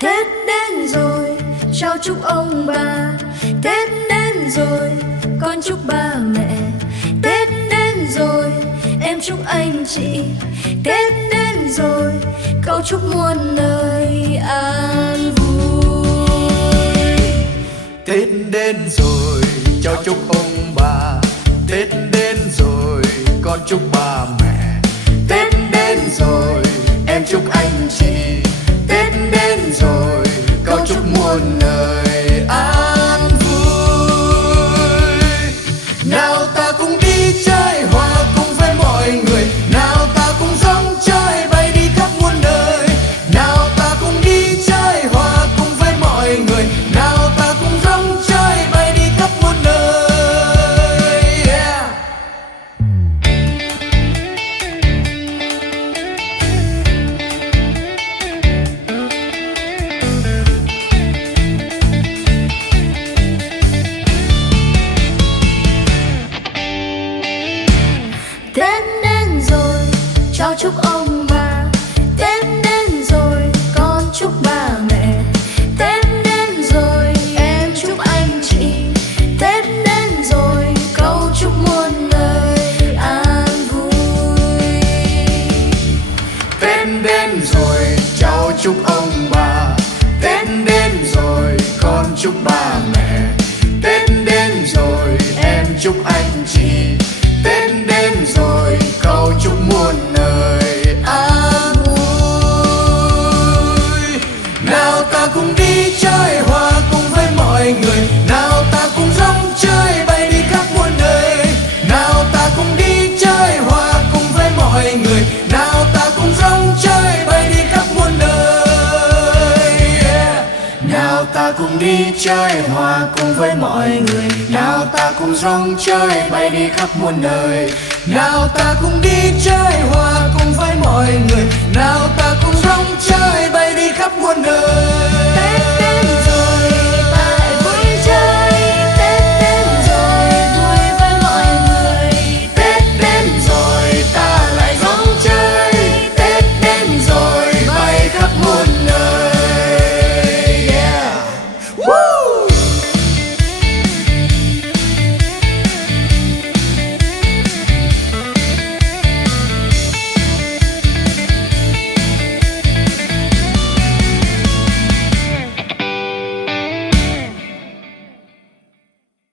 Tết đến rồi, cháu chúc ông bà. Tết đến rồi, con chúc ba mẹ. Tết đến rồi, em chúc anh chị. Tết đến rồi, cậu chúc muôn lời an vui. Tết đến rồi, cháu chúc ông bà. Tết đến rồi, con chúc ba mẹ. Tết đến rồi, em chúc anh chị. Tết đến rồi, cậu chúc muôn lời an vui. Nào ta cùng đi chơi hòa cùng với mọi người. Nào ta cùng rong chơi bay đi khắp muôn nơi. Nào ta cùng đi chơi hòa cùng với mọi người. Nào ta cùng rong chơi bay đi khắp muôn nơi. Yeah. Tết đến rồi, cháu chúc ông bà. Tết đến rồi, con chúc ba mẹ. Tết đến rồi, em chúc anh chị. Tết đến rồi, câu chúc muôn lời an vui. Tết đến rồi, cháu chúc ông bà. Tết đến rồi, con chúc ba mẹ. Tết đến rồi, em chúc anh chị. Tết đến rồi, câu chúc muôn lời an vui. Nào ta cùng đi chơi hòa cùng với mọi người. Nào ta cùng rong chơi bay đi khắp muôn nơi. Nào ta cùng đi chơi hòa cùng với mọi người. Nào ta cùng rong chơi bay đi khắp muôn nơi. Yeah. Nào ta cùng đi chơi hòa cùng với mọi người. Nào ta cùng rong chơi bay đi khắp muôn nơi. Nào ta cùng đi chơi hòa cùng với mọi người. Nào ta cùng rong chơi bay đi khắp muôn